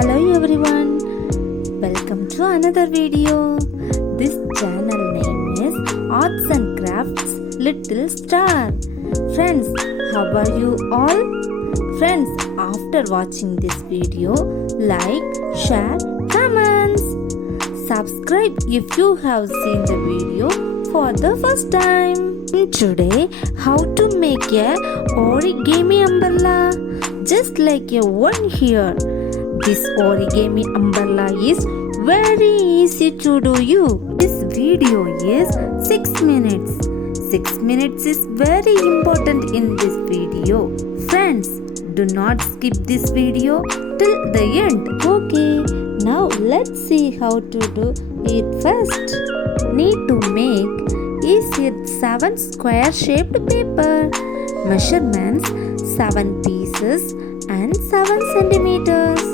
Hello everyone, welcome to another video. This channel name is Arts and Crafts Little Star. Friends, how are you all? Friends, after watching this video, like, share, comments. Subscribe if you have seen the video for the first time. Today, how to make a origami umbrella, just like a one here. This origami umbrella is very easy to do. This video is 6 minutes. 6 minutes is very important in this video. Friends, do not skip this video till the end. Okay, now let's see how to do it first. Need to make is it 7 square shaped paper. Measurements 7 pieces and 7 centimeters.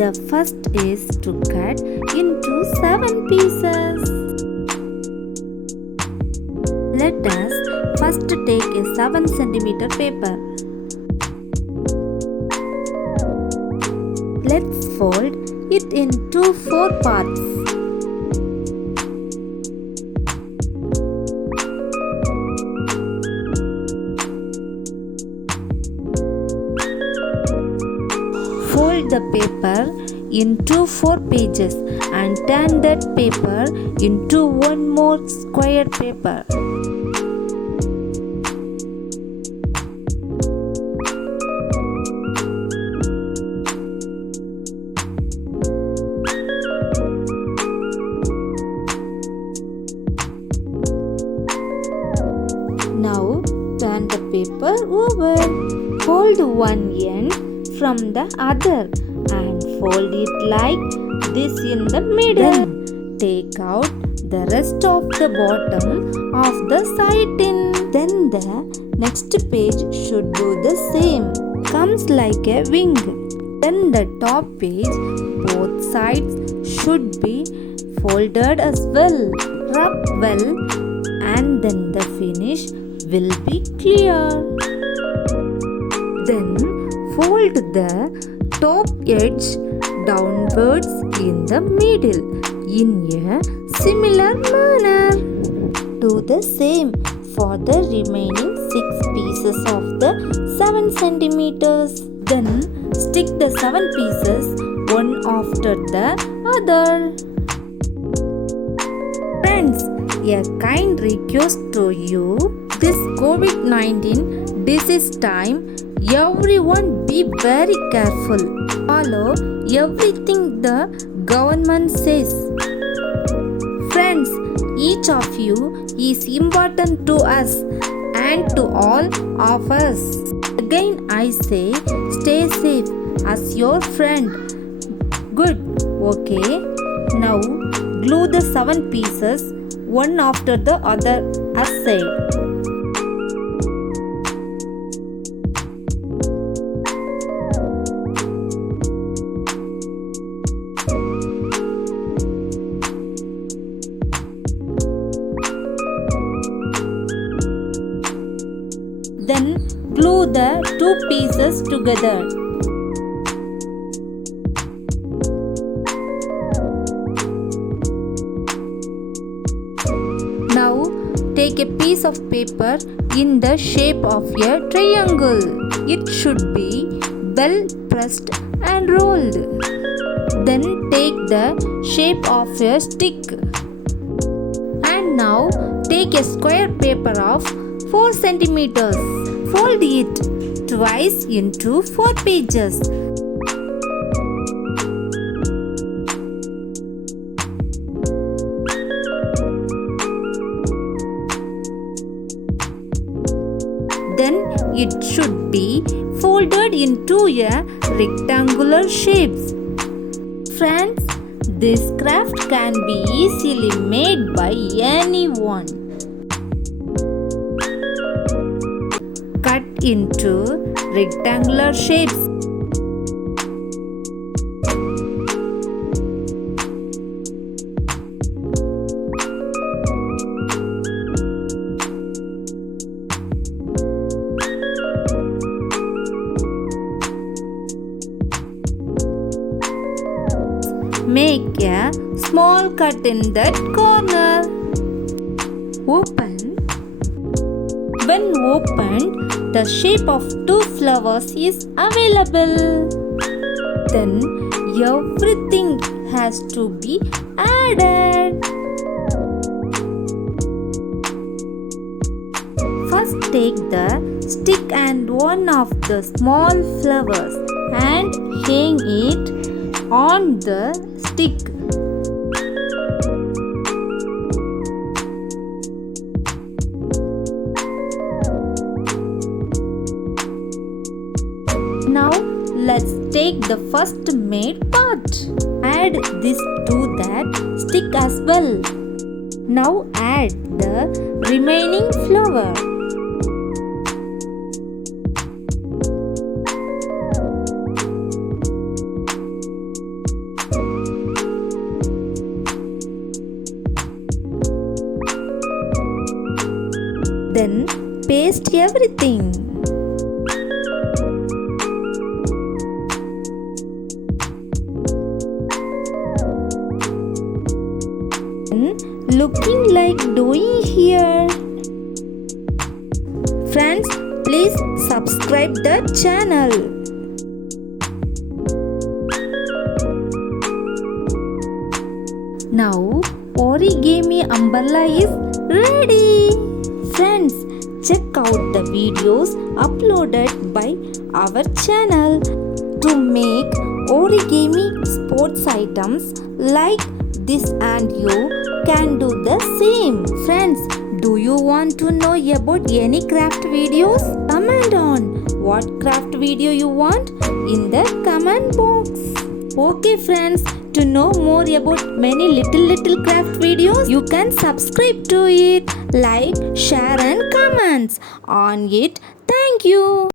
The first is to cut into 7 pieces. Let us first take a 7 centimeter paper. Let's fold it into 4 parts. Fold the paper into 4 pages and turn that paper into one more square paper. Now turn the paper over. Fold one end from the other and fold it like this in the middle. Then take out the rest of the bottom of the side in. Then the next page should do the same. Comes like a wing. Then the top page, both sides should be folded as well. Rub well and then the finish will be clear. Then fold the top edge downwards in the middle in a similar manner. Do the same for the remaining 6 pieces of the 7 centimeters. Then stick the 7 pieces one after the other. Friends, a kind request to you. This COVID-19 disease time, everyone be very careful. Follow everything the government says. Friends, each of you is important to us and to all of us. Again I say, stay safe as your friend. Good, okay. Now glue the 7 pieces one after the other as said. Then glue the 2 pieces together. Now take a piece of paper in the shape of a triangle. It should be well pressed and rolled. Then take the shape of a stick. And now take a square paper of 4 centimeters. Fold it twice into 4 pages. Then it should be folded into a rectangular shape. Friends, this craft can be easily made by anyone. Cut into rectangular shapes. Make a small cut in that corner. Open. When opened, the shape of two flowers is available. Then everything has to be added. First take the stick and one of the small flowers and hang it on the stick. Now let's take the first made part. Add this to that stick as well. Now add the remaining flower. Then paste everything. Looking like doing here. Friends, please subscribe the channel. Now origami umbrella is ready. Friends, check out the videos uploaded by our channel to make origami sports items like this, and you can do the same. Friends, do you want to know about any craft videos? Comment on what craft video you want in the comment box. Okay friends, to know more about many little craft videos, you can subscribe to it, like, share and comments on it. Thank you.